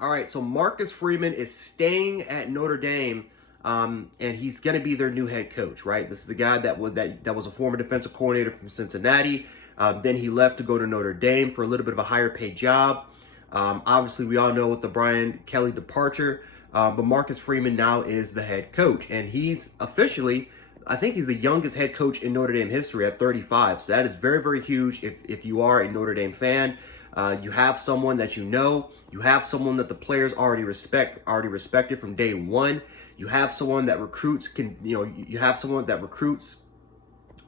All right, so Marcus Freeman is staying at Notre Dame, and he's going to be their new head coach, right? This is a guy that was a former defensive coordinator from Cincinnati. Then he left to go to Notre Dame for a little bit of a higher paid job. Obviously, we all know with the Brian Kelly departure, but Marcus Freeman now is the head coach, and he's officially, I think he's the youngest head coach in Notre Dame history at 35. So that is very, very huge if you are a Notre Dame fan. You have someone that you know. You have someone that the players already respected from day one. You have someone that recruits you have someone that recruits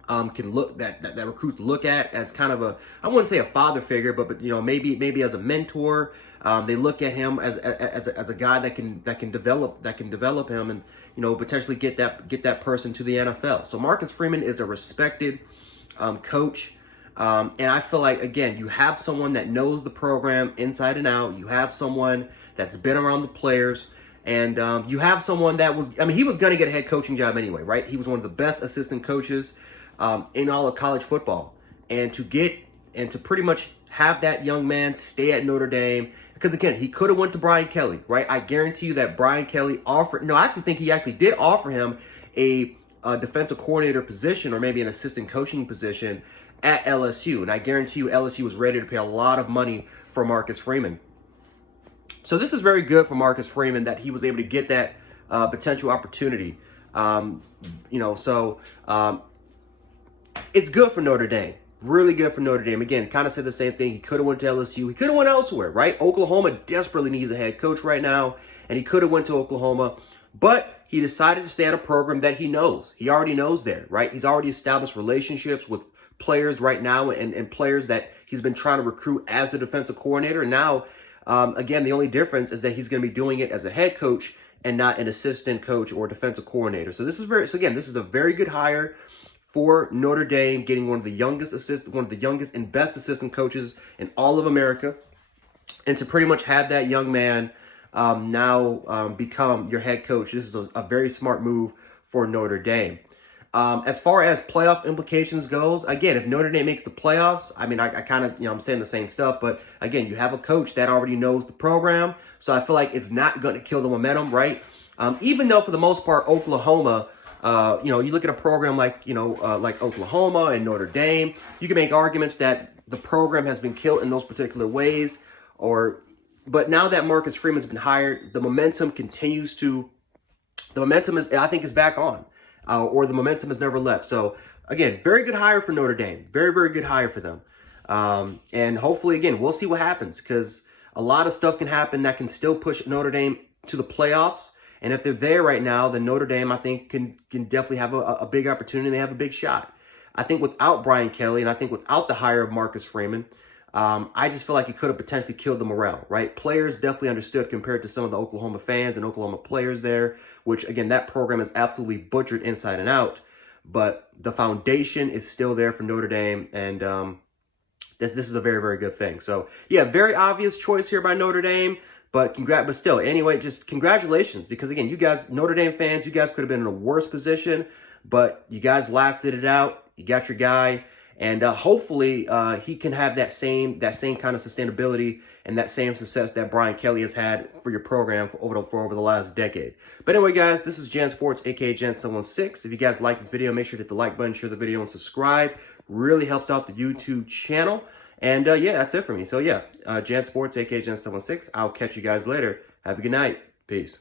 that recruits look at as kind of I wouldn't say a father figure, but maybe as a mentor. They look at him as a guy that can develop him and potentially get that person to the NFL. So Marcus Freeman is a respected coach. And I feel like, again, you have someone that knows the program inside and out. You have someone that's been around the players. And you have someone that he was going to get a head coaching job anyway, right? He was one of the best assistant coaches in all of college football. And to pretty much have that young man stay at Notre Dame, because, again, he could have went to Brian Kelly, right? I guarantee you that Brian Kelly I actually think he actually did offer him a defensive coordinator position or maybe an assistant coaching position at LSU. And I guarantee you LSU was ready to pay a lot of money for Marcus Freeman. So this is very good for Marcus Freeman that he was able to get that potential opportunity. It's good for Notre Dame. Really good for Notre Dame. Again, kind of said the same thing. He could have went to LSU. He could have went elsewhere, right? Oklahoma desperately needs a head coach right now, and he could have went to Oklahoma. But he decided to stay at a program that he knows. He already knows there, right? He's already established relationships with players right now and players that he's been trying to recruit as the defensive coordinator. And now, again, the only difference is that he's going to be doing it as a head coach and not an assistant coach or defensive coordinator. So this is a very good hire for Notre Dame, getting one of the youngest and best assistant coaches in all of America, and to pretty much have that young man now become your head coach. This is a very smart move for Notre Dame. As far as playoff implications goes, again, if Notre Dame makes the playoffs, I kind of, I'm saying the same stuff, but again, you have a coach that already knows the program, so I feel like it's not going to kill the momentum, right? Even though for the most part, Oklahoma, you look at a program like Oklahoma and Notre Dame, you can make arguments that the program has been killed in those particular ways, but now that Marcus Freeman has been hired, the momentum I think is back on. Or the momentum has never left. So, again, very good hire for Notre Dame. Very, very good hire for them. And hopefully, again, we'll see what happens, because a lot of stuff can happen that can still push Notre Dame to the playoffs. And if they're there right now, then Notre Dame, I think, can definitely have a big opportunity. They have a big shot. I think without Brian Kelly and I think without the hire of Marcus Freeman, I just feel like it could have potentially killed the morale, right? Players definitely understood compared to some of the Oklahoma fans and Oklahoma players there, which, again, that program is absolutely butchered inside and out. But the foundation is still there for Notre Dame, and this is a very, very good thing. So, yeah, very obvious choice here by Notre Dame, but still, anyway, just congratulations, because, again, you guys, Notre Dame fans, you guys could have been in a worse position, but you guys lasted it out. You got your guy. And hopefully he can have that same kind of sustainability and that same success that Brian Kelly has had for your program for over the last decade. But anyway, guys, this is Jan Sports, aka Jan716. If you guys like this video, make sure to hit the like button, share the video, and subscribe. Really helps out the YouTube channel. And yeah, that's it for me. So yeah, Jan Sports, aka Jan716. I'll catch you guys later. Have a good night. Peace.